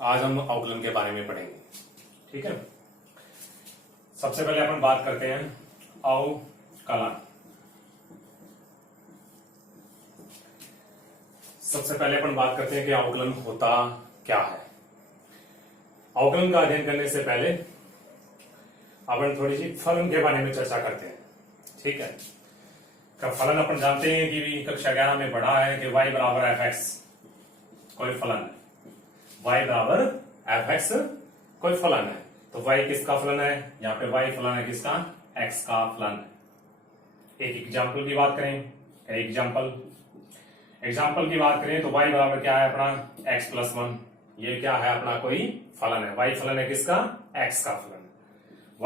आज हम अवकलन के बारे में पढ़ेंगे। ठीक है, सबसे पहले अपन बात करते हैं अवकलन। सबसे पहले अपन बात करते हैं कि अवकलन होता क्या है। अवकलन का अध्ययन करने से पहले अपन थोड़ी सी फलन के बारे में चर्चा करते हैं। ठीक है, फलन अपन जानते हैं कि कक्षा 11 में पढ़ा है कि y बराबर एफ एक्स कोई फलन है। y बराबर एफ एक्स कोई फलन है, तो y किसका फलन है? यहाँ पे y फलन है किसका? x का फलन है। एक एग्जाम्पल की बात करें, एग्जाम्पल की बात करें तो y बराबर क्या है अपना? x plus 1। ये क्या है अपना? कोई फलन है। y फलन है किसका? x का फलन है।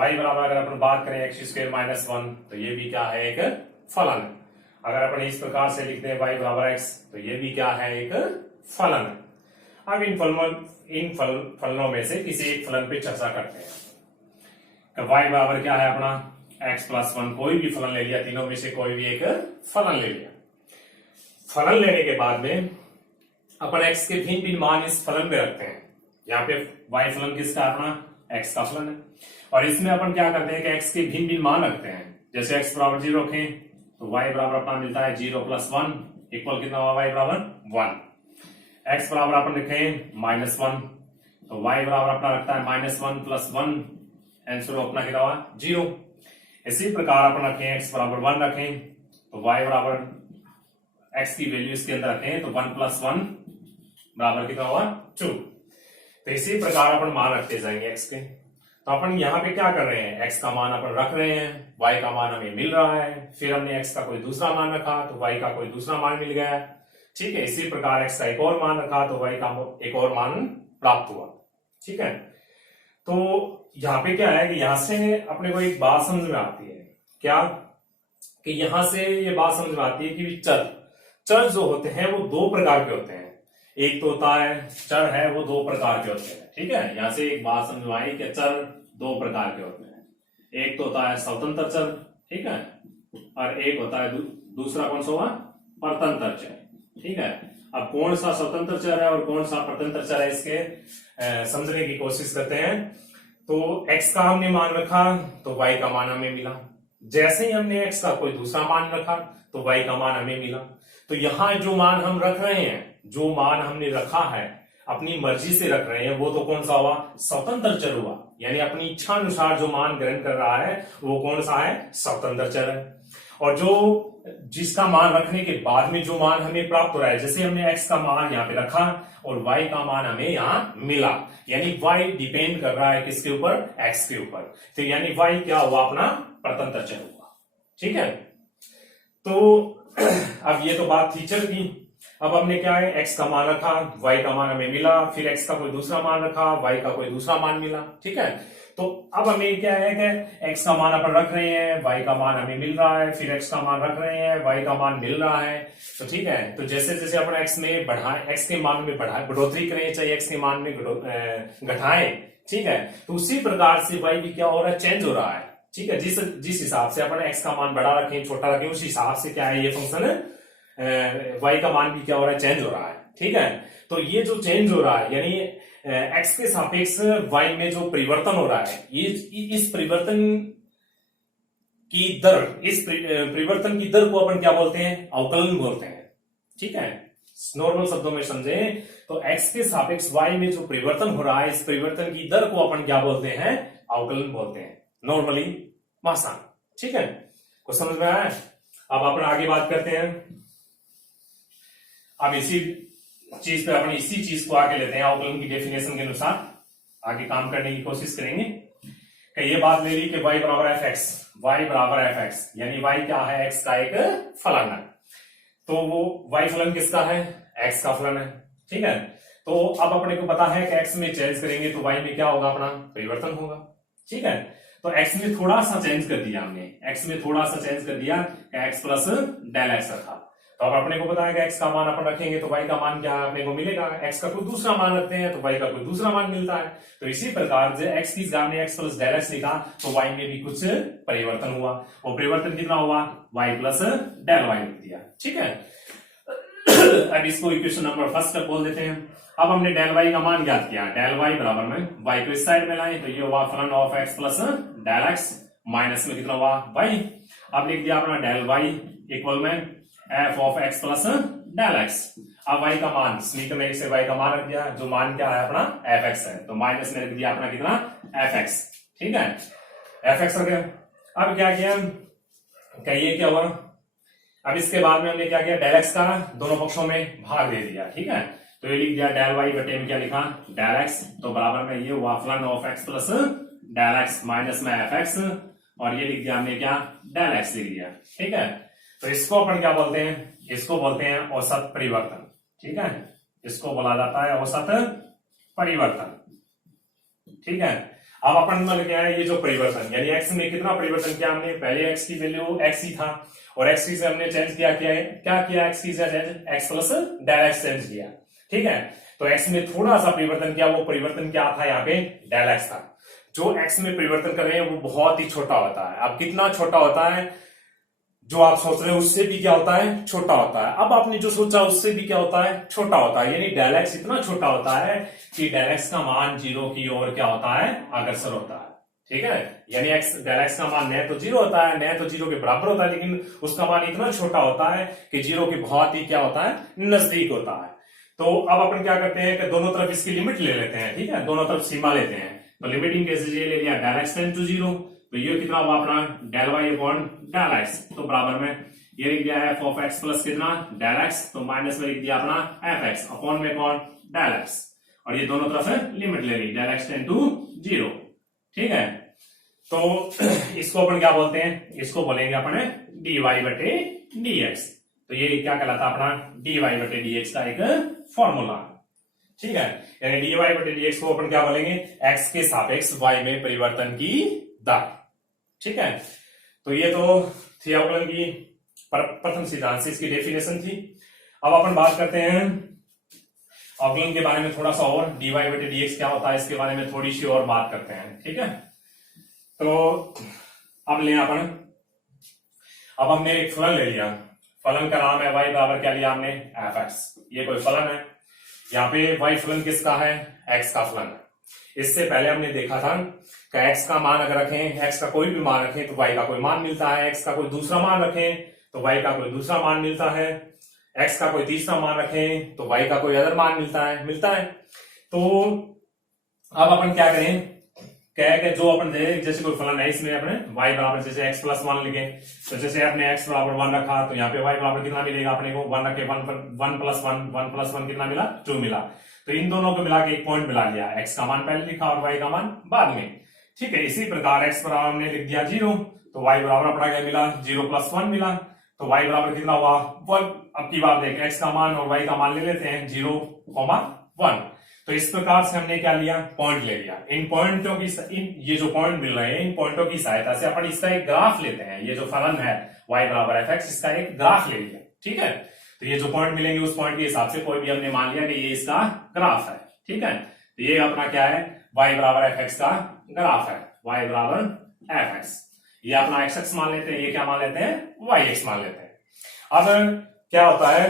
y बराबर अगर अपन बात करें एक्स स्क्वायर माइनस 1, तो ये भी क्या है? एक फलन है। अगर अपन इस प्रकार से लिखते हैं y बराबर x, तो ये भी क्या है? एक फलन है। अब इन फलनों में से किसी एक फलन पे चर्चा करते हैं। तो y बराबर क्या है अपना? x plus 1। कोई भी फलन ले लिया, तीनों में से कोई भी एक फलन ले लिया। फलन लेने के बाद में अपन x के भिन्न भिन्न मान इस फलन में रखते हैं। यहाँ पे y फलन किसका अपना? x का फलन है। और इसमें अपन क्या करते हैं कि x के भिन्न भिन्न मान रखते हैं। जैसे x बराबर 0 रखें तो y बराबर अपना मिलता है 0 प्लस 1 इक्वल कितना हुआ? y बराबर 1। x बराबर अपन लिखें माइनस 1, तो y बराबर अपना रखता है माइनस 1 प्लस 1, आंसर अपना कितना हुआ? 0। इसी प्रकार अपन रखें x बराबर 1 रखें तो y बराबर x की वैल्यू इसके अंदर रखें तो 1 प्लस 1 बराबर कितना हुआ? 2। तो इसी प्रकार अपन मान रखते जाएंगे x के। तो अपन यहाँ पे क्या कर रहे हैं? x का मान अपन रख रहे हैं, y का मान हमें मिल रहा है, फिर हमने x का कोई दूसरा मान रखा तो y का कोई दूसरा मान मिल गया। ठीक है, इसी प्रकार x का एक और मान रखा तो y का एक और मान प्राप्त हुआ। ठीक है, तो यहाँ पे क्या है कि यहां से अपने को एक बात समझ में आती है। क्या? कि यहां से ये बात समझ में आती है कि चर जो होते हैं वो दो प्रकार के होते हैं। एक तो होता है चर है वो दो प्रकार के होते हैं। ठीक है, यहां से एक बात समझ में आई कि चर दो प्रकार के होते हैं। एक तो होता है स्वतंत्र चर, ठीक है, और एक होता है दूसरा कौन सा हुआ? परतंत्र चर। ठीक है, अब कौन सा स्वतंत्र चर है और कौन सा परतंत्र चर है, इसके समझने की कोशिश करते हैं। तो x का हमने मान रखा तो y का मान हमें मिला। जैसे ही हमने x का कोई दूसरा मान रखा तो y का मान हमें मिला। तो यहां जो मान हम रख रहे हैं, जो मान हमने रखा है अपनी मर्जी से रख रहे हैं, वो तो कौन सा हुआ? स्वतंत्र चर हुआ। यानी अपनी इच्छा अनुसार जो मान ग्रहण कर रहा है वो कौन सा है? स्वतंत्र चर है। और जो जिसका मान रखने के बाद में जो मान हमें प्राप्त हो रहा है, जैसे हमने x का मान यहाँ पे रखा और y का मान हमें यहाँ मिला, यानी y डिपेंड कर रहा है किसके ऊपर? x के ऊपर। तो यानी y क्या हुआ? अपना परतंत्र चर हुआ। ठीक है, तो अब ये तो बात थी चर की। अब हमने क्या है? x का मान रखा, y का मान हमें मिला, फिर x का कोई दूसरा मान रखा, y का कोई दूसरा मान मिला। ठीक है, तो अब हमें क्या है कि x का मान अपन रख रहे हैं, y का मान हमें मिल रहा है, फिर x का मान रख रहे हैं, y का मान मिल रहा है। तो ठीक है, तो जैसे जैसे अपन x में बढ़ाएं, x के मान में बढ़ोतरी करें, चाहे x के मान में घटाएं, ठीक है, तो उसी प्रकार से y भी क्या हो रहा है? चेंज हो रहा है। ठीक है, जिस हिसाब से अपन x का मान बड़ा रखें, छोटा रखें, उस हिसाब से क्या है ये फंक्शन y का मान भी क्या हो रहा है? चेंज हो रहा है। ठीक है, तो ये जो चेंज हो रहा है यानी x के सापेक्ष y में जो परिवर्तन हो रहा है, इस परिवर्तन की दर को अपन क्या बोलते हैं? अवकलन बोलते हैं। ठीक है, नॉर्मल शब्दों में समझे तो x के सापेक्ष y में जो परिवर्तन हो रहा है, इस परिवर्तन की दर को अपन क्या बोलते हैं? अवकलन बोलते हैं, नॉर्मली भाषा। ठीक है, कुछ समझ में आया? अब अपन आगे बात करते हैं। अब इसी चीज पे अपन इसी चीज को आगे लेते हैं, अवकलन की डेफिनेशन के अनुसार आगे काम करने की कोशिश करेंगे। कि ये बात ले ली कि y बराबर एफ एक्स, वाई बराबर एफ एक्स, यानी y क्या है? x का एक फलन है। तो वो y फलन किसका है? x का फलन है। ठीक है, तो अब अपने को पता है कि x में चेंज करेंगे तो y में क्या होगा? अपना परिवर्तन होगा। ठीक है, तो x में थोड़ा सा चेंज कर दिया हमने, x में थोड़ा सा चेंज कर दिया, x प्लस डेल x रखा। तो अब अपने को पता है कि x का मान अपन रखेंगे तो y का मान क्या है? अपने को मिलेगा। x का कोई दूसरा मान रखते हैं तो y का कोई दूसरा मान मिलता है। तो इसी प्रकार से x की जगह में x प्लस डेल x लिखा तो y में भी कुछ परिवर्तन हुआ। वो परिवर्तन कितना हुआ? y प्लस डेल y लिख दिया। ठीक है, अब इसको इक्वेशन नंबर फर्स्ट बोल देते हैं। अब हमने डेल वाई का मान ज्ञात किया, डेल वाई बराबर में वाई को इस साइड में लाए तो ये हुआ फलन of x plus del x minus में कितना हुआ वाई। अब लिख दिया अपना डेल वाई इक्वल में f of x plus del x. अब वाई का मान समीकरण एक से वाई का मान रख दिया, जो मान क्या है अपना एफ एक्स है, तो माइनस में रख दिया अपना कितना एफ एक्स। ठीक है, एफ एक्स रख दिया। अब क्या किया, कहिए क्या हुआ, अब इसके बाद में हमने क्या किया, डेल एक्स का दोनों पक्षों में भाग दे दिया। ठीक है, तो ये लिख दिया डेल वाई बटे में क्या लिखा डेल एक्स, तो बराबर में ये हुआ फलन of x plus del x minus में एफ एक्स, और ये लिख दिया हमने क्या डेल एक्स लिख दिया। ठीक है, तो इसको अपन क्या बोलते हैं, इसको बोलते हैं औसत परिवर्तन। ठीक है, इसको बोला जाता है औसत परिवर्तन। ठीक है, अब अपन मतलब क्या है, ये जो परिवर्तन यानी एक्स में कितना परिवर्तन किया हमने, पहले एक्स की वैल्यू एक्स ही था और एक्स से हमने चेंज किया, क्या है क्या किया, एक्स की change x plus del x change किया। ठीक है, तो एक्स में थोड़ा सा परिवर्तन किया, वो परिवर्तन क्या था यहाँ पे डेल एक्स था। जो एक्स में परिवर्तन कर रहे हैं वो बहुत ही छोटा होता है। अब कितना छोटा होता है, जो आप सोच रहे हो उससे भी क्या होता है छोटा होता है। अब आपने जो सोचा उससे भी क्या होता है छोटा होता है, यानी डेल एक्स इतना छोटा होता है कि डेल एक्स का मान जीरो की ओर क्या होता है अग्रसर होता है। ठीक है, यानी डेल एक्स का मान न तो जीरो होता है, न तो जीरो के बराबर होता है, लेकिन उसका मान इतना छोटा होता है कि जीरो के बहुत ही क्या होता है नजदीक होता है। तो अब अपन क्या करते हैं कि दोनों तरफ इसकी लिमिट ले लेते हैं। ठीक है, दोनों तरफ सीमा लेते हैं, तो लिमिटिंग केसेस ये ले लिया del x tend to zero, तो ये कितना हुआ अपना del y upon del x, तो बराबर में ये लिख दिया एफ ऑफ एक्स प्लस कितना डेल एक्स, तो माइनस में लिख दिया अपना एफ एक्स अपॉन में कौन डेल एक्स, और ये दोनों तरफ लिमिट ले ली del x tend to zero. ठीक है, तो इसको अपन क्या बोलते हैं, इसको बोलेंगे अपन डी वाई बटे डी एक्स। तो ये क्या कहलाता है अपना डी वाई बटे डी एक्स का एक फॉर्मूला। ठीक है, यानी डी वाई बटे डी एक्स को अपन क्या बोलेंगे, एक्स के सापेक्ष वाई में परिवर्तन की दर। ठीक है, तो ये तो थी अवकलन की प्रथम सिद्धांत से इसकी डेफिनेशन थी। अब अपन बात करते हैं अवकलन के बारे में थोड़ा सा और, डी वाई बटे डी एक्स क्या होता है इसके बारे में थोड़ी सी और बात करते हैं। ठीक है, तो अब ले अपन, अब हमने एक फलन ले लिया, फलन का नाम है वाई बराबर क्या लिया हमने एफ एक्स। ये कोई फलन है, यहाँ पे वाई फलन किसका है एक्स का फलन है। इससे पहले हमने देखा था कि एक्स का मान अगर रखें, एक्स का कोई भी मान रखें तो वाई का कोई मान मिलता है, एक्स का कोई दूसरा मान रखें तो वाई का कोई दूसरा मान मिलता है, एक्स का कोई तीसरा मान रखें तो वाई का कोई अदर मान मिलता है। तो अब अपन क्या करें, क्या है जो अपन दे जैसे कोई फलन है इसमें अपने y बराबर जैसे x प्लस वन लिखे, तो जैसे आपने x बराबर वन रखा तो यहाँ पे y बराबर कितना मिलेगा अपने को, वन रखे वन प्लस वन कितना मिला टू मिला, तो इन दोनों को मिला के एक पॉइंट मिला लिया, x का मान पहले लिखा और y का मान बाद में। ठीक है, इसी प्रकार x बराबर हमने लिख दिया जीरो, तो y बराबर अपना क्या मिला जीरो प्लस वन मिला, तो y बराबर कितना हुआ वन। अब की बात देखें x का मान और y का मान ले लेते हैं जीरो कॉमा वन, तो इस प्रकार से हमने क्या लिया पॉइंट ले लिया। इन पॉइंटों की ये जो पॉइंट मिल रहे हैं इन पॉइंटों की सहायता से अपन इसका एक ग्राफ लेते हैं, ये जो फलन है y बराबर एफ एक्स इसका एक ग्राफ ले लिया। ठीक है, तो ये जो पॉइंट मिलेंगे उस पॉइंट के हिसाब से कोई भी हमने मान लिया कि ये इसका ग्राफ है। ठीक है, तो ये अपना क्या है y बराबर एफ एक्स का ग्राफ है, y बराबर एफ एक्स, ये अपना एक्स एक्स मान लेते हैं, ये क्या मान लेते हैं वाई एक्स मान लेते हैं। अब क्या होता है,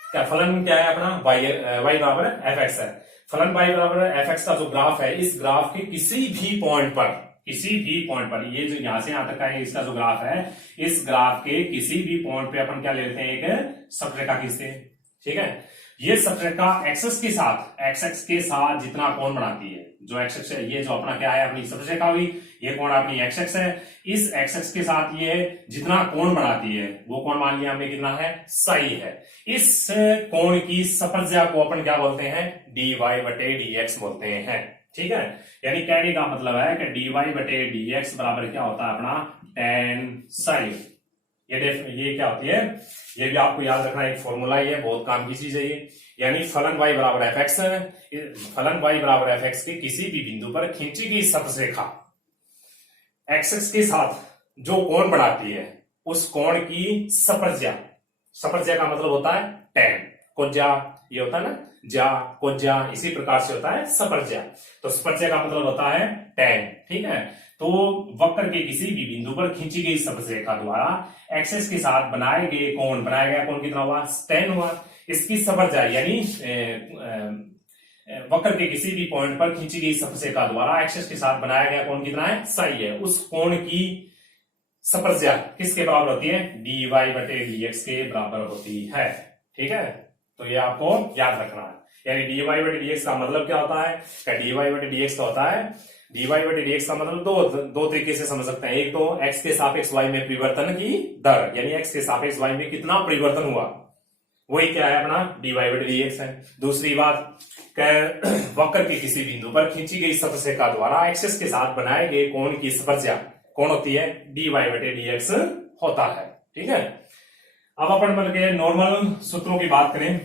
क्या फलन क्या है अपना y बराबर एफ एक्स है, फलन y बराबर एफ एक्स का जो ग्राफ है इस ग्राफ के किसी भी पॉइंट पर ये जो यहां से यहां तक का इसका जो ग्राफ है इस ग्राफ के किसी भी पॉइंट पे अपन क्या ले लेते हैं एक सपरेखा खींचते हैं। ठीक है, ये सपरेखा एक्सेस के साथ जितना कोण बनाती है, जो एक्स है ये जो अपना क्या है अपनी सपरेखा हुई, ये कोण अपनी एक्स एक्स है, इस एक्स एक्स के साथ ये जितना कोण बनाती है वो कोण मान लिया हमने कितना है सही है। इस कोण की सपरज्या को अपन क्या बोलते हैं डी वाई बटे डी एक्स बोलते हैं। ठीक है, यानी कहने का मतलब है कि डी वाई बटे डी एक्स बराबर क्या होता है अपना टेन साइन। ये क्या होती है, ये भी आपको याद रखना एक फॉर्मूला ही है, बहुत काम की चीज है ये। यानी फलन y बराबर एफ एक्स है, फलन y बराबर एफ एक्स के किसी भी बिंदु पर खींची गई सपरेखा एक्स के साथ जो कोण बनाती है उस कोण की सपरज्या का मतलब होता है टेन, कोज्या ये होता है ना जा कोज्या, इसी प्रकार से होता है सपरज्या, तो सपरज्या का मतलब होता है टेन। ठीक है, तो वक्र के किसी भी बिंदु पर खींची गई सपरेखा द्वारा एक्सेस के साथ बनाया गया कोण कितना हुआ टेन हुआ। इसकी सफरजा यानी वक्र के किसी भी पॉइंट पर खींची गई सफररेखा द्वारा एक्सिस के साथ बनाया गया कोण कितना है, सही है, उस कोण की सफरजा किसके बराबर होती है, dy बटे dx के बराबर होती है। ठीक है, तो ये आपको याद रखना है। यानी dy बटे dx का मतलब क्या होता है, dy बटे dx का होता है, dy बटे dx का मतलब दो तरीके से समझ सकते हैं। एक तो x के सापेक्ष y में परिवर्तन की दर, यानी x के सापेक्ष y में कितना परिवर्तन हुआ, वही क्या है अपना dy बटे dx है। दूसरी बात, वक्र के किसी बिंदु पर खींची गई सफररेखा द्वारा एक्सिस के साथ बनाए गए कोण की सफरजा कौन होती है, dy बटे dx होता है। ठीक है, अब अपन मतलब के नॉर्मल सूत्रों की बात करें,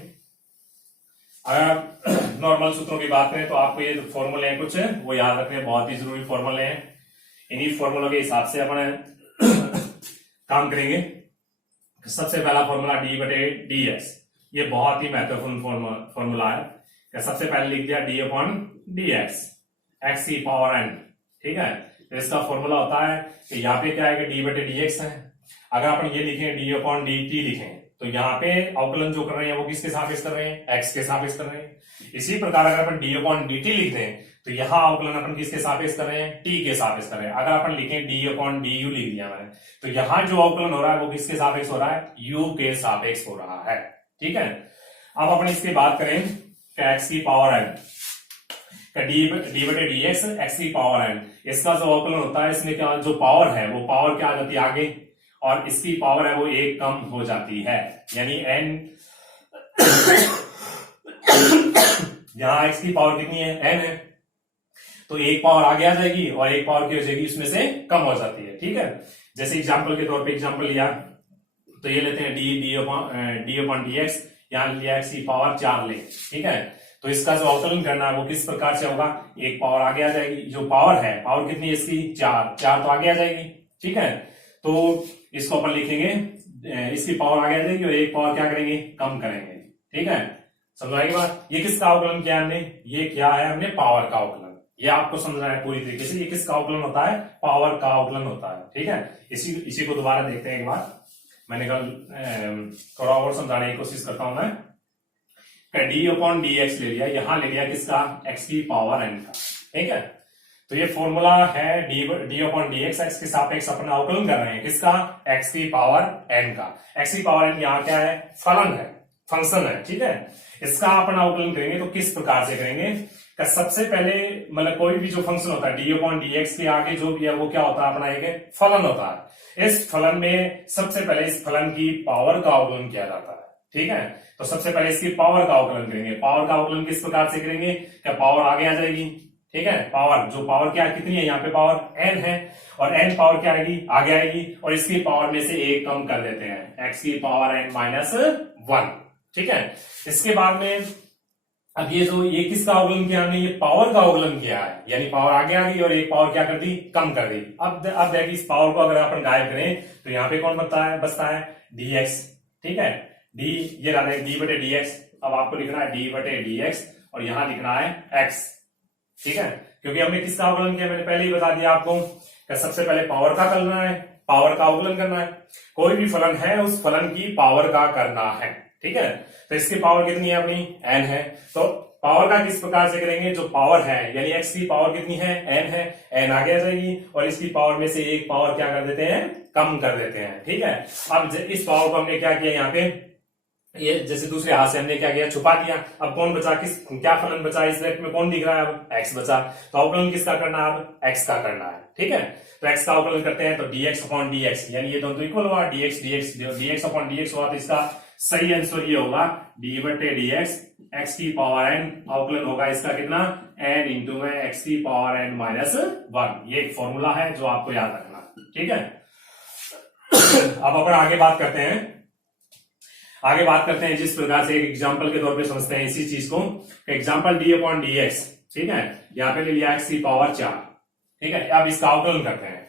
अगर नॉर्मल सूत्रों की बात करें तो आपको ये फॉर्मूले हैं कुछ वो याद रखने, बहुत ही जरूरी फॉर्मूले हैं। इन्हीं फॉर्मूलों के हिसाब से अपन काम करेंगे। सबसे पहला फॉर्मूला डी बटे डी एक्स, ये बहुत ही महत्वपूर्ण फॉर्मूला है। सबसे पहले लिख दिया डी अपॉन डी एक्स की पावर एन। ठीक है, तो इसका फॉर्मूला होता है कि यहाँ पे क्या है, डी बटे डी एक्स है। अगर अपन ये लिखें डी अपॉन डी टी लिखें तो यहाँ पे अवकलन जो कर रहे हैं वो किसके सापेक्ष कर रहे हैं, एक्स के सापेक्ष कर रहे हैं। इसी प्रकार अगर अपन डी अपॉन डी टी लिख दें तो यहाँ अवकलन अपन किसके सापेक्ष कर रहे हैं, टी के सापेक्ष कर रहे हैं। अगर अपन लिखें डी अपॉन डी यू लिख दिया मैंने, तो यहाँ जो अवकलन हो रहा है वो किसके सापेक्ष हो रहा है, यू के सापेक्ष हो रहा है। ठीक है, अब अपन इसकी बात करें एक्स की पावर एन, डी बटे डी एक्स की पावर एन, इसका जो अवकलन होता है इसमें क्या जो पावर है वो पावर क्या आ जाती है आगे, और इसकी पावर है वो एक कम हो जाती है। यानी एन यहां एक्स की पावर कितनी है, एन है, तो एक पावर आगे आ जाएगी और एक पावर की हो जाएगी इसमें से कम हो जाती है। ठीक है, जैसे एग्जांपल के तौर पे एग्जांपल लिया तो ये लेते हैं डी अपॉन डी एक्स, यहां लिया एक्स की पावर 4 ले। ठीक है, तो इसका जो अवकलन करना है वो किस प्रकार से होगा, एक पावर आगे आ जाएगी, जो पावर है, पावर कितनी है इसकी 4 तो आगे आ जाएगी। ठीक है, तो इसको अपन लिखेंगे, इसकी पावर आगे आ जाएगी और एक पावर क्या करेंगे, कम करेंगे। ठीक है, समझाएगी बात। ये किसका अवकलन किया हमने, ये क्या है हमने पावर का अवकलन, ये आपको समझना है पूरी तरीके से। ये किसका अवकलन होता है, पावर का अवकलन होता है। ठीक है, इसी को दोबारा देखते हैं एक बार, मैंने कल थोड़ा और समझाने की कोशिश करता हूं मैं। डी अपॉन डी एक्स ले लिया, यहां ले लिया किसका, एक्स की पावर एन का। ठीक है, तो ये फॉर्मूला है डी अपॉन डी एक्स के सापेक्ष अपना अवकलन कर रहे हैं किसका, एक्स की पावर एन का। एक्स की पावर एन यहाँ क्या है, फलन है, फंक्शन है। ठीक है, इसका अपन अवकलन करेंगे तो किस प्रकार से करेंगे, सबसे पहले मतलब कोई भी जो फंक्शन होता है डी अपॉन डी एक्स के आगे जो भी है वो क्या होता है, अपना एक फलन होता है। इस फलन में सबसे पहले इस फलन की पावर का अवकलन किया जाता है। ठीक है, तो सबसे पहले इसकी पावर का अवकलन करेंगे। पावर का अवकलन किस प्रकार से करेंगे, क्या पावर आगे आ जाएगी। ठीक है, पावर जो पावर क्या कितनी है, यहाँ पे पावर एन है और एन पावर क्या आएगी, आगे आएगी, और इसकी पावर में से एक कम कर देते हैं, एक्स की पावर एन माइनस 1। ठीक है, इसके बाद में अब ये किसका अवकलन किया हमने, ये पावर का अवकलन किया है, यानी पावर आगे आ गई और एक पावर क्या कर दी, कम कर दी। अब देखिए इस पावर को अगर अपन गायब करें तो यहाँ पे कौन बचता है डी एक्स। ठीक है, डी ये रहा है डी बटे डी एक्स, अब आपको लिखना है डी बटे डी एक्स और यहां लिखना है एक्स। ठीक है, क्योंकि हमने किसका अवकलन किया, मैंने पहले ही बता दिया आपको कि सबसे पहले पावर का करना है, पावर का अवकलन करना है। कोई भी फलन है उस फलन की पावर का करना है। ठीक है, तो इसकी पावर कितनी है अपनी, एन है, तो पावर का किस प्रकार से करेंगे, जो पावर है यानी एक्स की पावर कितनी है, एन है, एन आगे आ जाएगी और इसकी पावर में से एक पावर क्या कर देते हैं, कम कर देते हैं। ठीक है, अब इस पावर को हमने क्या किया, यहाँ पे ये जैसे दूसरे हाथ से हमने क्या किया, छुपा दिया। अब कौन बचा, क्या फलन बचा, इस लेफ्ट में कौन दिख रहा है, अब एक्स बचा। तो अवकलन किसका करना है, अब एक्स का करना है। ठीक है, तो एक्स का अवकलन करते हैं तो D x upon D x, यानी ये दोनों तो इक्वल हुआ, D x upon D x हुआ, तो इसका सही आंसर ये होगा डी बटे डी एक्स की पावर एन, अवकलन होगा इसका कितना, एन इंटू में एक्स की पावर एन माइनस 1। ये एक फॉर्मूला है जो आपको याद रखना। ठीक है, अब अपन आगे बात करते हैं जिस प्रकार से एक एग्जांपल के तौर पे समझते हैं इसी चीज को। Example D upon D x. ठीक है, यहाँ पे ले लिया एक्स की पावर 4। ठीक है, अब इसका अवकलन करते हैं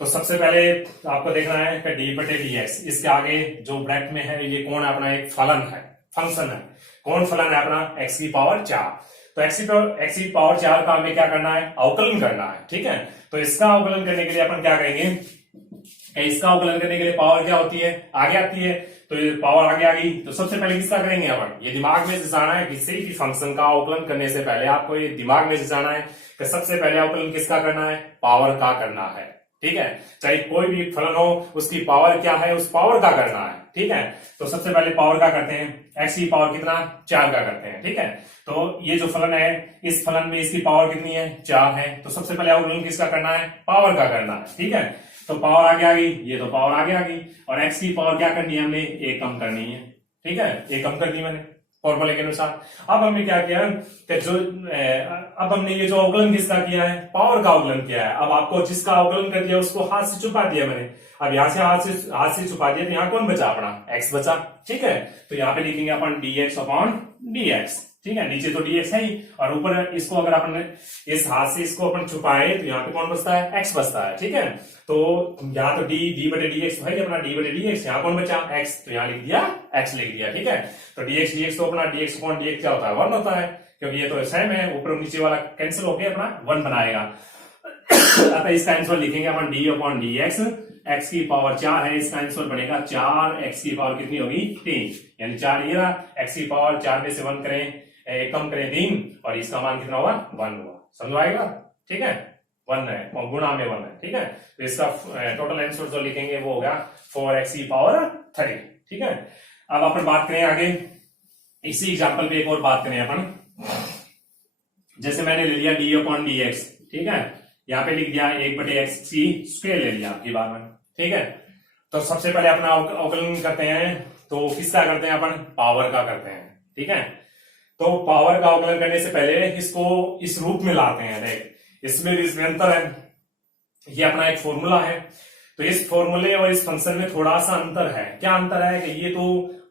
तो सबसे पहले आपको देखना है कि डी बटे डी एक्स, इसके आगे जो ब्रैकेट में है ये कौन है, अपना एक फलन है, फंक्शन है। कौन फलन है अपना, एक्स की पावर 4। तो एक्स की पावर 4 का हमें क्या करना है, अवकलन करना है। ठीक है, तो इसका अवकलन करने के लिए अपन क्या करेंगे, इसका अवकलन करने के लिए पावर क्या होती है, आगे आती है, तो ये पावर आगे आ गई। तो सबसे पहले किसका करेंगे अपन, ये दिमाग में जाना है किसी भी फंक्शन का अवकलन करने से पहले आपको ये दिमाग में जाना है कि सबसे पहले अवकलन किसका करना है, पावर का करना है। ठीक है, चाहे कोई भी फलन हो उसकी पावर क्या है, उस पावर का करना है। ठीक है, तो सबसे पहले पावर का करते हैं, एक्स की पावर कितना 4 का करते हैं। ठीक है, तो ये जो फलन है इस फलन में इसकी पावर कितनी है 4 है। तो सबसे पहले अवकलन किसका करना है, पावर का करना है। ठीक है, तो पावर आगे आ गई, ये तो पावर आगे आ गई और एक्स की पावर क्या करनी है, हमने एक कम करनी है। ठीक है, एक कम कर दी मैंने फॉर्मूले के अनुसार। अब हमने क्या किया कि अब हमने ये जो अवकलन किसका किया है, पावर का अवकलन किया है। अब आपको जिसका अवकलन कर दिया उसको हाथ से छुपा दिया मैंने। अब यहाँ से हाथ से छुपा दिया तो यहाँ कौन बचा, अपना एक्स बचा। ठीक है, तो यहाँ पे लिखेंगे अपन dx अपॉन dx। ठीक है, नीचे तो dx है ही और ऊपर इसको अगर अपन इस हाथ से इसको अपन छुपाए तो यहाँ पे कौन बचता है, x बचता है। ठीक है, तो यहाँ तो d बटे dx है अपना d बटे dx, यहाँ कौन बचा x, तो यहाँ लिख दिया x लिख दिया। ठीक है, तो dx तो अपना dx अपॉन dx क्या होता है, 1 होता है, क्योंकि ये तो सेम है, ऊपर नीचे वाला कैंसिल होकर अपना 1 बनाएगा। अतः इसका आंसर लिखेंगे अपन d अपॉन dx, x की पावर 4 है, इसका आंसर बनेगा 4, x की पावर कितनी होगी 3, यानी 4 ये रहा, x की पावर 4 में से 1 करें, कम करें 3 और इसका मान कितना हुआ 1 हुआ। समझ आएगा। ठीक है, 1 है और गुणा में 1 है। ठीक है, तो इसका टोटल आंसर जो लिखेंगे वो होगा 4x की पावर 30। ठीक है, अब अपन बात करें आगे, इसी एग्जांपल पे एक और बात करें अपन। जैसे मैंने ले लिया d अपॉन dx। ठीक है, यहाँ पे लिख दिया 1 बटे एक्स की स्क्वायर ले लिया आपकी बार में। ठीक है, तो सबसे पहले अपना अवकलन करते हैं, तो किसका करते हैं अपन, पावर का करते हैं। ठीक है, तो पावर का अवकलन करने से पहले इसको इस रूप में लाते हैं। देख इसमें इसमें अंतर है, ये अपना एक फॉर्मूला है, तो इस फॉर्मूले और इस फंक्शन में थोड़ा सा अंतर है। क्या अंतर है कि ये तो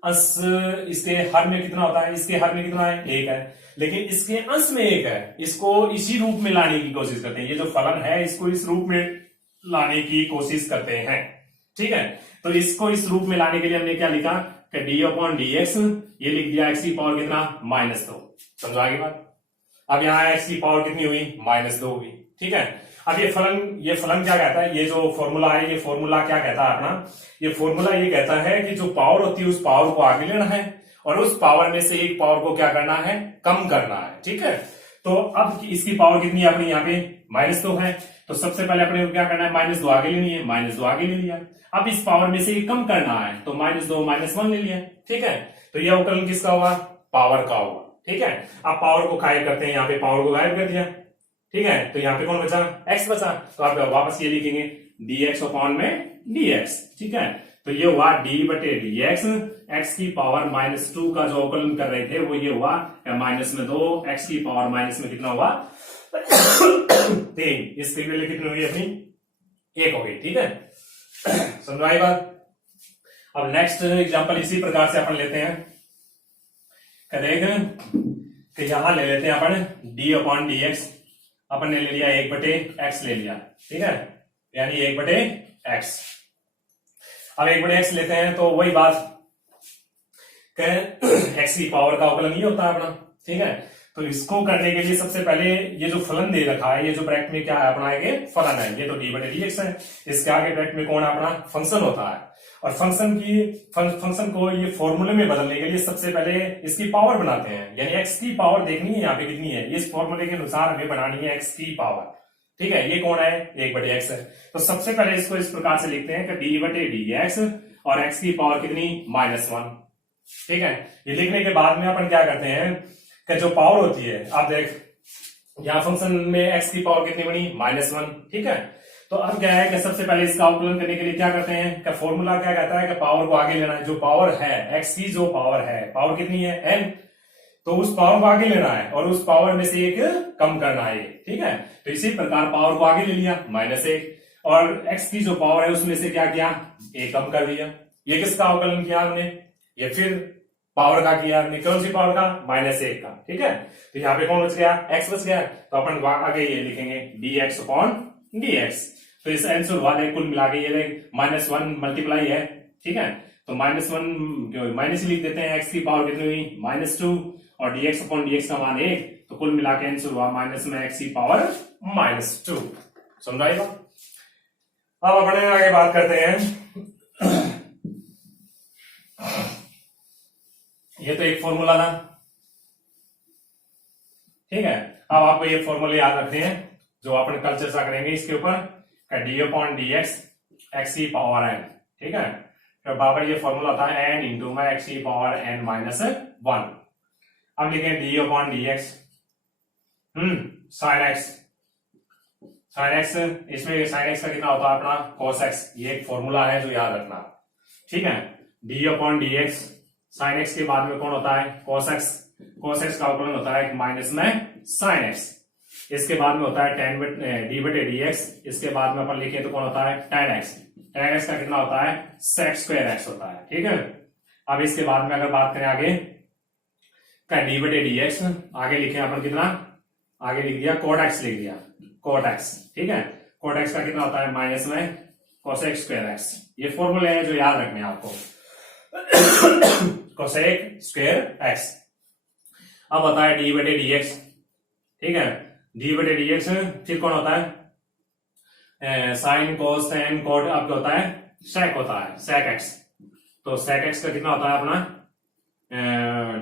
अंश इसके हर में कितना होता है, इसके हर में कितना है 1 है, लेकिन इसके अंश में 1 है। इसको इसी रूप में लाने की कोशिश करते हैं, ये जो फलन है इसको इस रूप में लाने की कोशिश करते हैं। ठीक है, तो इसको इस रूप में लाने के लिए हमने क्या लिखा कि d अपॉन dx, ये लिख दिया x की पावर कितना -2। समझा आगे बात। अब यहाँ x की पावर कितनी हुई -2 हुई। ठीक है, अब ये फलन क्या कहता है, ये जो फॉर्मूला है ये फॉर्मूला क्या कहता है अपना, ये फॉर्मूला ये कहता है कि जो पावर होती है उस पावर को आगे लेना है और उस पावर में से एक पावर को क्या करना है, कम करना है। ठीक है, तो अब इसकी पावर कितनी है अपनी, यहाँ पे -2 है, तो सबसे पहले अपने को क्या करना है, -2 आगे लेनी है, -2 आगे ले लिया। अब इस पावर में से एक कम करना है, तो -2 -1 ले लिया। ठीक है, तो यह अवकलन किसका हुआ, पावर का हुआ। ठीक है, अब पावर को गायब करते हैं, यहाँ पे पावर को गायब कर दिया। ठीक है, तो यहाँ पे कौन बचा, x बचा, तो आप वापस ये लिखेंगे dx अपॉन में dx। ठीक है, तो ये हुआ d बटे dx, x की पावर -2 का जो अवकलन कर रहे थे वो ये हुआ -2, x की पावर माइनस में कितना हुआ 3, इसकी वैल्यू कितनी हुई अपनी 1 हो गई। ठीक है, समझ आई बात। अब नेक्स्ट एग्जांपल इसी प्रकार से अपन लेते हैं, करेंगे कि यहां ले लेते हैं अपन d अपॉन dx, अपन ने ले लिया 1 बटे x ले लिया। ठीक है, यानी 1 बटे x। अब 1 बटे x लेते हैं तो वही बात x की पावर का अवकलन ही होता है अपना। ठीक है, तो इसको करने के लिए सबसे पहले ये जो फलन दे रखा है, ये जो ब्रैकेट में क्या है अपना ये फलन है, ये तो d बटे dx है, इसके आगे ब्रैकेट में कौन है अपना फंक्शन होता है। और फंक्शन को ये फॉर्मूले में बदलने के लिए सबसे पहले इसकी पावर बनाते हैं, यानी x की पावर देखनी है यहाँ पे कितनी है, इस फॉर्मूले के अनुसार हमें बनानी है x की पावर। ठीक है, ये कौन है 1 बटे x है, तो सबसे पहले इसको इस प्रकार से लिखते हैं कि d बटे dx और x की पावर कितनी -1। ठीक है, ये लिखने के बाद में अपन क्या करते हैं कि जो पावर होती है, आप देख यहाँ फंक्शन में x की पावर कितनी बनी -1। ठीक है, तो अब क्या है कि सबसे पहले इसका अवकलन करने के लिए क्या करते हैं कि फॉर्मूला क्या कहता है कि पावर को आगे लेना है, जो पावर है x की जो पावर है, पावर कितनी है n, तो उस पावर को आगे लेना है और उस पावर में से एक कम करना है। ठीक है, तो इसी प्रकार पावर को आगे ले लिया -1 और x की जो पावर है उसमें से क्या किया, एक कम कर दिया। ये किसका अवकलन किया हमने, ये फिर पावर का किया हमने, कौन सी पावर का -1 का। ठीक है, तो यहाँ पे कौन बच गया, x बच गया, तो अपन आगे ये लिखेंगे dx अपॉन dx। तो इस आंसर हुआ कुल मिला के ये -1 मल्टीप्लाई है। ठीक है, तो -1 माइनस लिख देते हैं, x की पावर कितनी हुई -2 और dx अपॉन dx का मान 1, तो कुल मिला के आंसर हुआ माइनस में x की पावर -2। समझाएगा। अब अपने आगे बात करते हैं ये तो एक फॉर्मूला था, ठीक है। अब आपको ये फॉर्मूले याद रखने हैं जो अपन कल चर्चा करेंगे इसके ऊपर, D upon D x X e power N, ठीक है। तो बराबर ये फॉर्मूला था एन इंटू में X e power N minus 1। अब लिखें D upon D x sine X, sine X, इसमें साइन एक्स का कितना होता है अपना cos x, ये एक फॉर्मूला है जो याद रखना, ठीक है। D upon D x sine x के बाद में कौन होता है cos x, cos x का अवकलन होता है माइनस में साइन एक्स, इसके बाद में होता है टेन डी बटे डी एक्स, इसके बाद में अपन लिखे तो कौन होता है टेन एक्स, टेन एक्स का कितना होता है सेक स्क्वायर एक्स होता है, ठीक है। अब इसके बाद में अगर बात करें आगे का डी बटे डी एक्स, आगे लिखे अपन कितना, आगे लिख दिया कोट एक्स, लिख दिया कोट एक्स, ठीक है। कोट एक्स का कितना होता है माइनस में कोसेक स्क्वायर एक्स, ये फॉर्मूले हैं जो याद रखने हैं आपको कोसेक स्क्वायर एक्स। अब होता है डी बटे डी एक्स, ठीक है। डी बटे डी एक्स फिर कौन होता है साइन कोस टेन कोट, अब क्या होता है सेक होता है सेक एक्स, तो सेक एक्स का कितना होता है अपना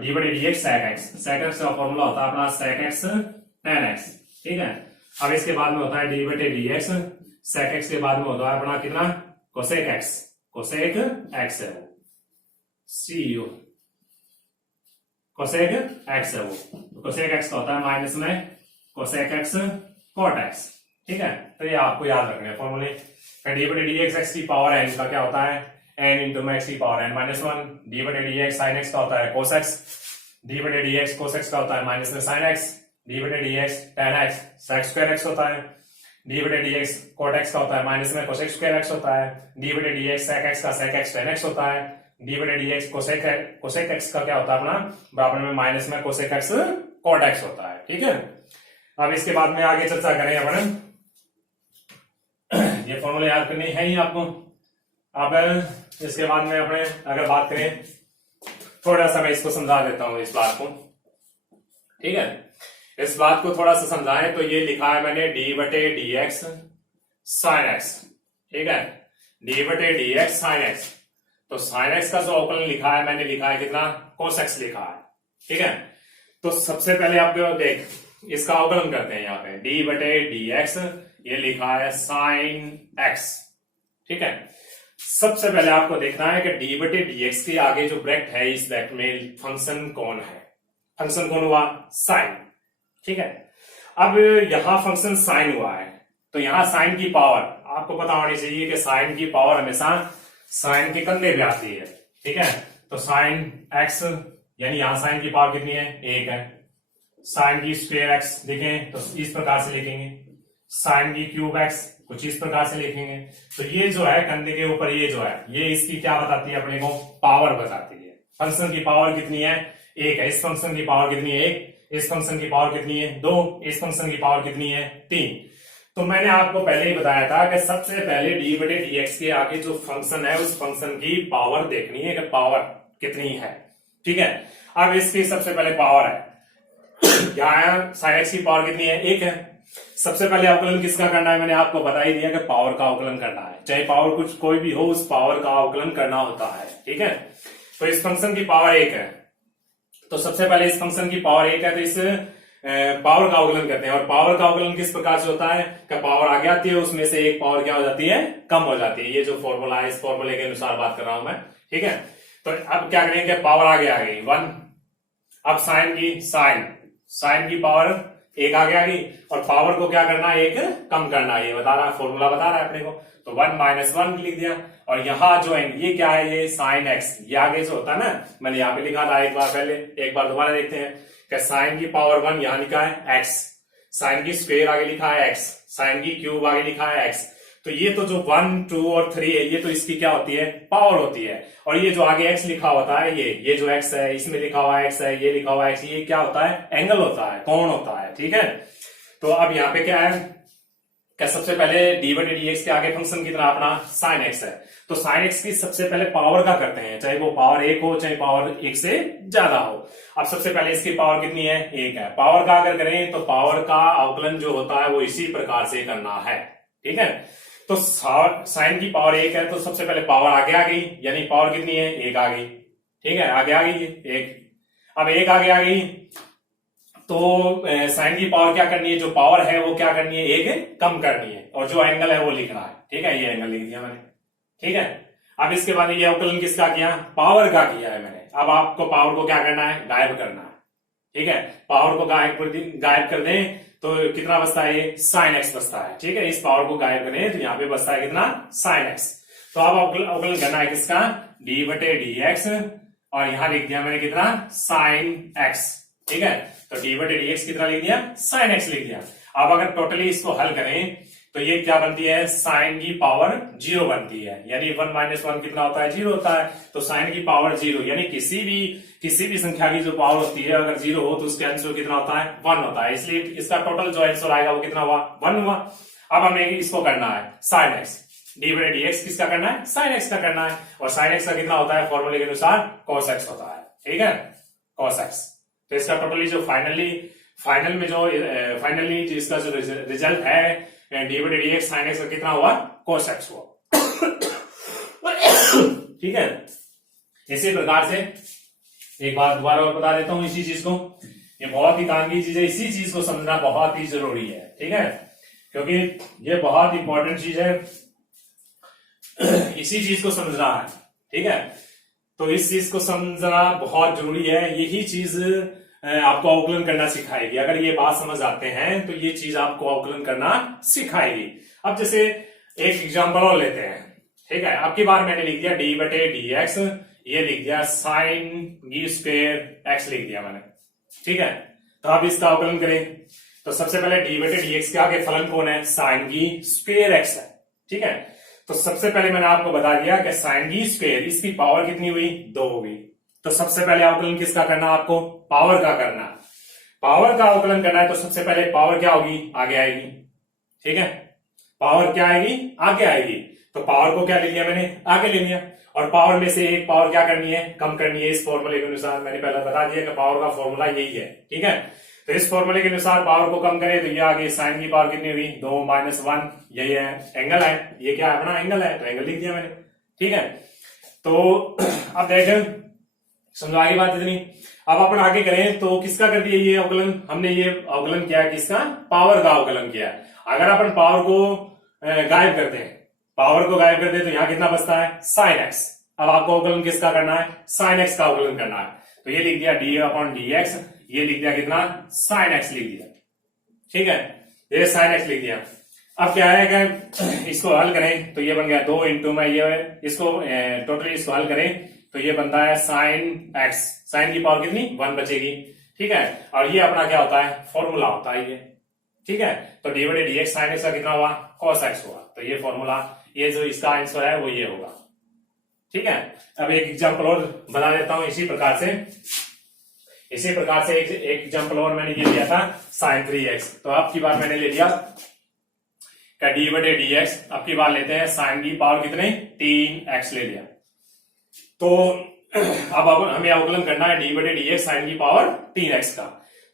डी बटे d x sec x, sec x का फॉर्मूला होता है अपना सेक एक्स टेन एक्स, ठीक है। अब इसके बाद में होता है डी बटे डी एक्स, सेक एक्स के बाद में होता है अपना कितना कोसेक एक्स, कोसेक एक्स है वो सी यू, कोसेक एक्स है वो, तो कोसेक एक्स का होता है माइनस में कोसेक एक्स कोट एक्स, ठीक है। तो ये आपको याद रखना है फॉर्मूले, डी बटे डी एक्स एक्स की पावर एन का क्या होता है एन इंटू में एक्स की पावर एन माइनस 1, डी बटे डी एक्स साइन एक्स का होता है कोस एक्स, डी बटे डी एक्स कोस एक्स का होता है माइनस में साइन एक्स, डी बटे d x tan x sec square x होता है, डी बटे डी एक्स कोट एक्स का होता है माइनस में कोसेक स्क्वायर एक्स होता है, डी बटे डी एक्स सेक एक्स का सेक एक्स टेन एक्स होता है, डी बटे डी एक्स कोसेक एक्स का क्या होता है अपना बराबर में माइनस में कोसेक एक्स कोट एक्स होता है, ठीक है। अब इसके बाद में आगे चर्चा करें अपन, ये फॉर्मूले याद करने है ही आपको। अब इसके बाद में अपने अगर बात करें, थोड़ा सा मैं इसको समझा देता हूं इस बात को, ठीक है। इस बात को थोड़ा सा समझाएं तो ये लिखा है मैंने डी बटे डी एक्स साइन एक्स, ठीक है, डी बटे डी एक्स साइन एक्स, तो साइन एक्स का जो अवकलन लिखा है मैंने लिखा है कितना कोस एक्स लिखा है, ठीक है। तो सबसे पहले आप देख इसका अवकलन करते हैं, यहाँ पे डी बटे डी एक्स ये लिखा है साइन एक्स, ठीक है। सबसे पहले आपको देखना है कि डी बटे डी एक्स के आगे जो ब्रैकेट है इस ब्रैकेट में फंक्शन कौन है, फंक्शन कौन हुआ साइन, ठीक है। अब यहां फंक्शन साइन हुआ है तो यहां साइन की पावर आपको पता होनी चाहिए कि साइन की पावर हमेशा साइन के कंधे पे आती है, ठीक है। तो साइन एक्स यानी यहां साइन की पावर कितनी है एक है, साइन की स्क्वायर एक्स देखें तो इस प्रकार से लिखेंगे, साइन की क्यूब एक्स कुछ इस प्रकार से लिखेंगे। तो ये जो है कंधे के ऊपर ये जो है ये इसकी क्या बताती है अपने को पावर बताती है, फंक्शन की पावर कितनी है एक है, इस फंक्शन की पावर कितनी है एक, इस फंक्शन की पावर कितनी है दो, इस फंक्शन की पावर कितनी है तीन। तो मैंने आपको पहले ही बताया था कि सबसे पहले डी बटे डी एक्स के आगे जो फंक्शन है उस फंक्शन की पावर देखनी है कि पावर कितनी है, ठीक है। अब इसकी सबसे पहले पावर है, यहाँ साइन एक्स की पावर कितनी है एक है। सबसे पहले अवकलन किसका करना है मैंने आपको बता ही दिया कि पावर का अवकलन करना है, चाहे पावर कुछ कोई भी हो उस पावर का अवकलन करना होता है, ठीक है। तो इस फंक्शन की पावर एक है, तो सबसे पहले इस फंक्शन की पावर एक है तो इस पावर का अवकलन करते हैं। और पावर का अवकलन किस प्रकार से होता है कि पावर आगे आती है उसमें से एक पावर क्या हो जाती है कम हो जाती है, ये जो फॉर्मूला है इस फॉर्मूले के अनुसार बात कर रहा हूं मैं, ठीक है। तो अब क्या करेंगे पावर आगे आ गई 1, अब साइन की साइन की पावर एक आगे आ गई और पावर को क्या करना है एक कम करना है, ये बता रहा है फॉर्मूला बता रहा है अपने को। तो 1 - 1 लिख दिया और यहाँ जो है ये क्या है ये साइन एक्स, ये आगे जो होता है ना मैंने यहाँ पे लिखा था एक बार पहले, एक बार दोबारा देखते हैं कि साइन की पावर 1 यहाँ लिखा है एक्स, साइन की स्क्वायर आगे लिखा है एक्स, साइन की क्यूब आगे लिखा है एक्स। तो ये तो जो 1, 2 और 3 है ये तो इसकी क्या होती है पावर होती है, और ये जो आगे x लिखा होता है ये जो x है इसमें लिखा हुआ x है ये लिखा हुआ x, ये क्या होता है एंगल होता है कोण होता है, ठीक है। तो अब यहाँ पे क्या है क्या सबसे पहले डी बटे डी एक्स के आगे फंक्शन की तरह अपना साइन एक्स है, तो साइन एक्स की सबसे पहले पावर का करते हैं, चाहे वो पावर एक हो चाहे पावर एक से ज्यादा हो। अब सबसे पहले इसकी पावर कितनी है एक है, पावर का अगर करें तो पावर का अवकलन जो होता है वो इसी प्रकार से करना है, ठीक है। तो साइन की पावर एक है तो सबसे पहले पावर आगे आ गई यानी पावर कितनी है एक आ गई, ठीक है, आगे आ गई एक, अब एक आगे आ गई तो साइन की पावर क्या करनी है, जो पावर है वो क्या करनी है, एक कम करनी है, और जो एंगल है वो लिखना है। ठीक है, ये एंगल लिख दिया मैंने। ठीक है, अब इसके बाद ये अवकलन किसका किया, पावर का किया है मैंने। अब आपको पावर को क्या करना है, गायब करना है। ठीक है, पावर को गायब कर दें तो कितना बचता है, ये साइन एक्स बचता है। ठीक है, इस पावर को गायब करें तो यहाँ पे बचता है कितना, साइन एक्स। तो अब अवकलन करना है किसका, डी बटे डी एक्स, और यहां लिख दिया मैंने कितना, साइन एक्स। ठीक है, तो डी बटे डी एक्स कितना लिख दिया, साइन एक्स लिख दिया। अब अगर टोटली इसको हल करें तो ये क्या बनती है, साइन की पावर 0 बनती है, यानी 1 - 1 कितना होता है, 0 होता है। तो साइन की पावर 0, यानी किसी भी संख्या की जो पावर होती है अगर 0 हो तो उसके आंसर कितना होता है, 1 होता है। इसलिए इसका टोटल जो आंसर आएगा वो कितना हुआ, 1 हुआ। अब हमें इसको करना है साइन एक्स, डी बटे डी एक्स किसका करना है, साइन एक्स का करना है, और साइन एक्स का कितना होता है, फॉर्मूले के अनुसार कॉस एक्स होता है। ठीक है, कॉस एक्स। तो इसका टोटली जो फाइनली इसका जो रिजल्ट है डी बटे डी एक्स साइन एक्स का कितना हुआ, कॉस एक्स हुआ। ठीक है, इसी प्रकार से एक बार दोबारा और बता देता हूं इसी चीज को, ये बहुत ही काम की चीज है, इसी चीज को समझना बहुत ही जरूरी है। ठीक है, क्योंकि ये बहुत इंपॉर्टेंट चीज है, इसी चीज को समझना है। ठीक है, तो इस चीज को समझना बहुत जरूरी है, यही चीज आपको अवकलन करना सिखाएगी। अगर ये बात समझ आते हैं तो ये चीज आपको अवकलन करना सिखाएगी। अब जैसे एक एग्जांपल और लेते हैं। ठीक है, अब की बार मैंने लिख दिया डी बटे डी एक्स, ये लिख दिया साइन गी स्क्वायर एक्स लिख दिया मैंने। ठीक है, तो अब इसका अवकलन करें तो सबसे पहले डी बटे डी एक्स के आगे फलन कौन है, साइन गी स्क्वायर एक्स है। ठीक है, तो सबसे पहले मैंने आपको बता दिया कि साइन गी स्क्वायर, इसकी पावर कितनी हुई, 2 हुई। तो सबसे पहले अवकलन किसका करना, आपको पावर का करना। पावर का अवकलन करना है तो सबसे पहले पावर क्या होगी, आगे आएगी। ठीक है, पावर क्या आएगी, आगे आएगी। तो पावर को क्या ले लिया मैंने, आगे ले लिया, और पावर में से एक पावर क्या करनी है, कम करनी है। इस फॉर्मूले के अनुसार मैंने पहले बता दिया कि पावर का फॉर्मूला यही है। ठीक है, तो इस फॉर्मूले के अनुसार पावर को कम करें तो ये आगे साइन की पावर कितनी हुई, 2 - 1, यही है एंगल है, ये क्या है अपना एंगल है, तो एंगल लिख दिया मैंने। ठीक है, तो अब देखें समझो आगे बात इतनी। अब अपन आगे करें तो किसका कर दिया ये अवकलन, हमने ये अवकलन किया किसका, पावर का अवकलन किया। अगर अपन पावर को गायब करते हैं, पावर को गायब करते हैं तो यहां कितना बचता है, साइन एक्स। अब आपको अवकलन किसका करना है, साइन एक्स का अवकलन करना है। तो ये लिख दिया डी अपॉन डी एक्स, ये लिख दिया कितना, साइन एक्स लिख दिया। ठीक है, ये साइन एक्स लिख दिया। अब क्या है कि इसको हल करें तो ये बन गया 2 इंटू में ये इसको टोटली इसको हल करें तो ये बनता है साइन एक्स, साइन की पावर कितनी, 1 बचेगी। ठीक है, और ये अपना क्या होता है, फॉर्मूला होता है ये। ठीक है, तो डी बटे डी एक्स साइन एक्स का कितना हुआ, कॉस एक्स हुआ। तो ये फॉर्मूला, ये जो इसका आंसर है वो ये होगा। ठीक है, अब एक एग्जांपल और बता देता हूं इसी प्रकार से एक एग्जांपल और मैंने ये लिया था साइन 3x। तो अब की बार मैंने ले लिया क्या, डी बटे डी एक्स। अब की बार लेते हैं साइन की पावर कितने, 3x ले लिया। तो अब हमें अवकलन करना है डी बटे डी एक्स साइन की पावर 3x का।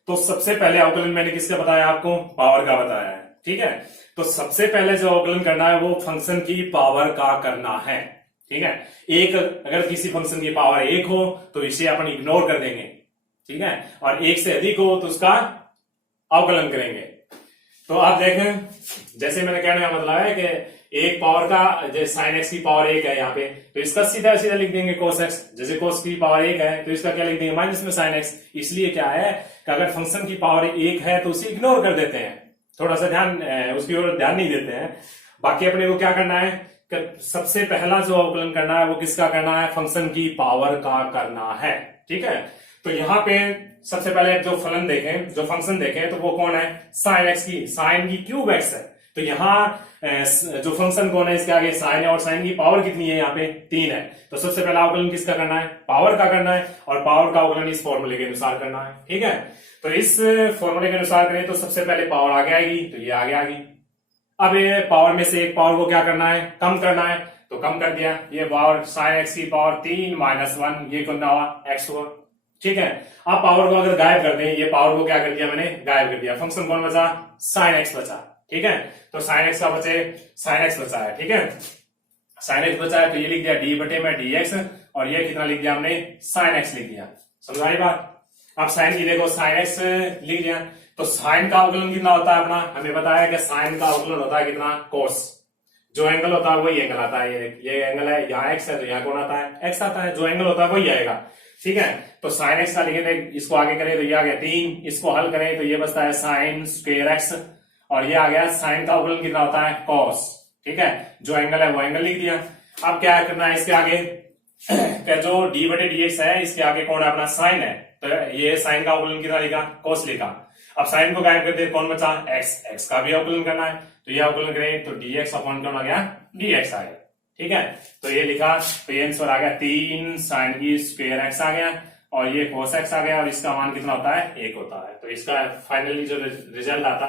तो सबसे पहले अवकलन मैंने किसका बताया आपको, पावर का बताया है। ठीक है, तो सबसे पहले जो अवकलन करना है वो फंक्शन की पावर का करना है। ठीक है, एक अगर किसी फंक्शन की पावर 1 हो तो इसे अपन इग्नोर कर देंगे। ठीक है, और 1 से अधिक हो तो उसका अवकलन करेंगे। तो आप देखें, जैसे मैंने कहने का मतलब है कि एक पावर का जैसे साइन एक्स की पावर 1 है यहाँ पे, तो इसका सीधा सीधा लिख देंगे कोस एक्स। जैसे कोस की पावर 1 है तो इसका क्या लिख देंगे, माइनस में साइन एक्स। इसलिए क्या है कि अगर फंक्शन की पावर 1 है तो उसे इग्नोर कर देते हैं, थोड़ा सा ध्यान उसकी ओर ध्यान नहीं देते हैं। बाकी अपने को क्या करना है कि सबसे पहला जो अवकलन करना है वो किसका करना है, फंक्शन की पावर का करना है। ठीक है, तो यहाँ पे सबसे पहले जो फंक्शन देखें तो वो कौन है, साइन एक्स की, साइन की क्यूब एक्स है। तो यहाँ जो फंक्शन कौन है, इसके आगे साइन है, और साइन की पावर कितनी है, यहाँ पे 3 है। तो सबसे पहला अवकलन किसका करना है, पावर का करना है, और पावर का अवकलन इस फॉर्मूले के अनुसार करना है। ठीक है, तो इस फॉर्मूले के अनुसार करें तो सबसे पहले पावर आगे आएगी, तो ये आगे आ गई। अब ये पावर में से एक पावर को क्या करना है, कम करना है, तो कम कर दिया। ये पावर साइन एक्स की पावर 3 - 1, ये कितना हुआ, एक्स हुआ। ठीक है, अब पावर को अगर गायब कर दें, ये पावर को क्या कर दिया मैंने, गायब कर दिया। फंक्शन कौन बचा, साइन एक्स बचा। ठीक है, तो साइन एक्स का बचे, साइन एक्स बचा है। ठीक है, साइन एक्स बचा है तो ये लिख दिया डी बटे में डी एक्स, और ये कितना लिख दिया हमने, साइन एक्स लिख दिया। समझाई बात। अब साइन की देखो, साइन एक्स लिख दिया, तो साइन का अवकलन कितना होता है अपना, हमें बताया कि साइन का अवकलन होता है कितना, कोस। जो एंगल होता है वही एंगल आता है, ये एंगल है, यहाँ एक्स है तो यहाँ कौन आता है, एक्स आता है, जो एंगल होता है वही आएगा। ठीक है, तो साइन एक्स का लिखे थे, इसको आगे करें तो ये आ गया 3, इसको हल करें तो ये बचता है साइन स्क्वायर एक्स, और ये आ गया साइन का अवकलन कितना होता है, कॉस। ठीक है, जो एंगल है वो एंगल लिख दिया। अब क्या करना है इसके आगे, क्या जो डी बटे डी एक्स है इसके आगे कौन है अपना, साइन है, तो ये साइन का अवकलन कितना लिखा, कॉस लिखा। अब साइन को गायब कर दे, कौन बचा, एक्स, एक्स का भी अवकलन करना है, तो ये अवकलन करें तो dx अपॉन कौन आ गया, dx आ गया। ठीक है, तो ये लिखा, तो ये आंसर आ गया 3 साइन की स्क्वायर एक्स आ गया, और ये cos एक्स आ गया, और इसका मान कितना होता है, 1 होता है। तो इसका फाइनली जो रिजल्ट आता है